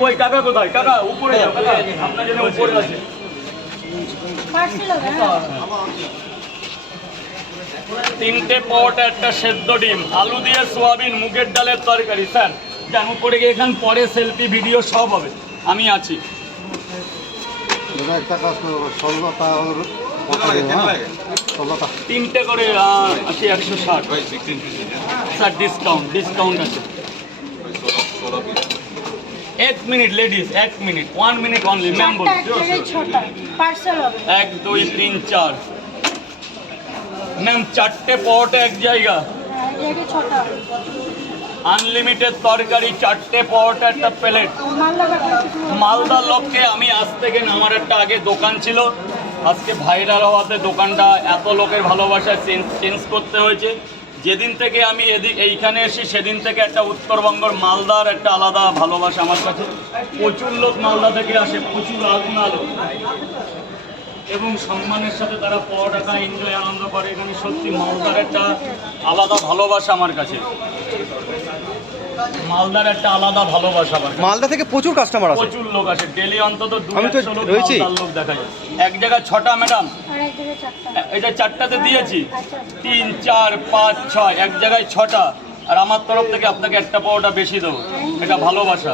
কই কাকা কোথায়? কাকা উপরে যাও, কাকা আপনার জন্য উপরে আছে। তিনটে পট, একটা সেদ্ধ ডিম, আলু দিয়ে সোয়াবিন, মুগের ডালের তরকারি। স্যার যান উপরে গিয়ে, এখান পরে সেলফি ভিডিও সব হবে, আমি আছি। তিনটে করে 80, 160 স্যার। ডিসকাউন্ট আছে। 1 minute ladies, 1 minute, 1 minute only. Ma'am বলুন। 1 2 3 4 ম্যাম, 4টে পট এক জায়গা, আনলিমিটেড তরকারি, 4টে পট, একটা প্লেট। মালদার লোককে আমি আজ থেকে, আমার একটা আগে দোকান ছিল, আজকে ভাইরাল হওয়াতে দোকানটা এত লোকের ভালোবাসায় চেঞ্জ করতে হয়েছে। যেদিন থেকে আমি এইখানে এসি সেদিন থেকে একটা উত্তরবঙ্গের মালদার একটা আলাদা ভালোবাসা আমার কাছে। প্রচুর লোক মালদা থেকে আসে, প্রচুর আগুন আলো এবং সম্মানের সাথে তারা পরোটা খায়, এনজয় আনন্দ করে। এখানে সত্যি মালদার একটা আলাদা ভালোবাসা আমার কাছে। মালদার একটা আলাদা ভালোবাসা আমার কাছে। মালদা থেকে প্রচুর কাস্টমার আসে, প্রচুর লোক আসে ডেলি, অন্তত 200 লোক রয়েছি লোক দেখা যায়। এক জায়গায় 6টা ম্যাডাম, এটা 4টাতে দিয়েছি। 3 4 5 6, এক জায়গায় 6টা। আর আমার তরফ থেকে আপনাকে একটা পরোটা বেশি দেবো, এটা ভালোবাসা।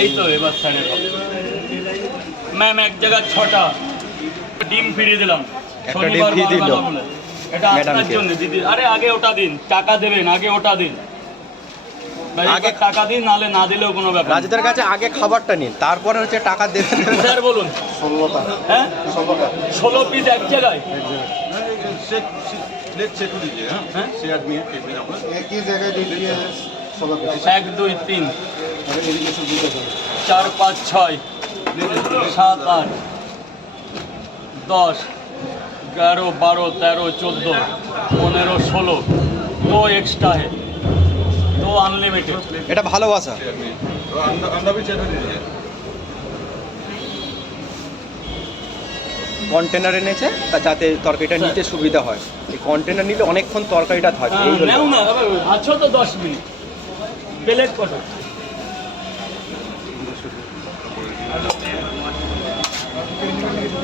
এই তো এবার স্যারের ম্যাম, এক জায়গায় 6টা ডিম ফিরিয়ে দিলাম। শনিবার বলে এটা আপনার জন্য দিদি। আরে আগে ওটা দিন, টাকা দেবেন, আগে ওটা দিন, আগে টাকা দিন, নালে না দিলেও কোনো ব্যাপার। রাজুদের কাছে আগে খাবারটা নিন, তারপরে হচ্ছে টাকা দেবেন। স্যার বলুন। 16টা। হ্যাঁ 16 পিস এক জায়গায়। হ্যাঁ 1 2 3 4 5 6 7 8 10 11 12 13 14 15 16 दो एक्स्ट्रा है, दो अनलिमिटेड। এটা ভালোবাসা। কন্টেনার এনেছে তা যাতে তরকারিটা নিতে সুবিধা হয়। এই কন্টেনার নিলে অনেকক্ষণ তরকারিটা থাকে। এই হলো নাও না, আছো তো 10 মিনিট। প্লেট কত?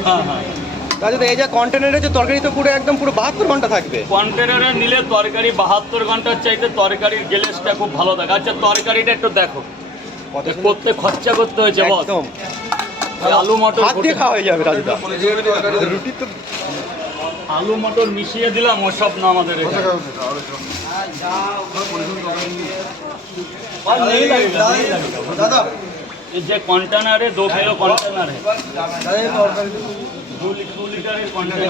হ্যাঁ হ্যাঁ। রাজু এই যে কন্টেনারে যে তরকারি তো পুরো একদম পুরো 72 ঘন্টা থাকবে। কন্টেনারে নিলে তরকারি 72 ঘন্টার চাইতে তরকারির গ্লেসটা খুব ভালো থাকে। আচ্ছা তরকারিটা একটু দেখো, করতে খরচা করতে হয়েছে বল। একদম আলু মটর হাত দিয়ে খাওয়া হয়ে যাবে রাজুদা। রুটি তো আলু মটর মিশিয়ে দিলাম, ওসব না আমাদের এখানে। দাদা ये जो कंटेनर है 2 किलो कंटेनर है, 2 लीटर कंटेनर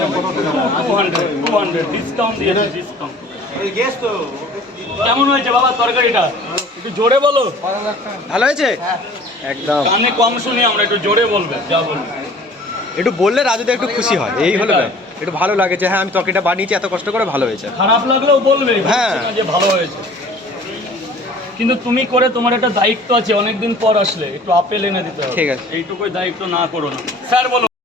200 डिस्काउंट दिए, डिस्काउंट। কেমন হয়েছে বাবা তরকারিটা? একটু জোরে বলো। ভালো হয়েছে একদম। কানে কম শুনি আমরা, একটু জোরে বলবে, যা বলবে একটু বললে রাজুদা একটু খুশি হয়। এই হলো একটু ভালো লাগে যে হ্যাঁ আমি তরকারিটা বানিয়েছি এত কষ্ট করে, ভালো হয়েছে। খারাপ লাগলেও বলবে হ্যাঁ যে ভালো হয়েছে। কিন্তু তুমি করে, তোমার একটা দায়িত্ব আছে, অনেকদিন পর আসলে একটু আপেল এনে দিতে হবে। ঠিক আছে, এইটুকুই দায়িত্ব না করো না। স্যার বলো।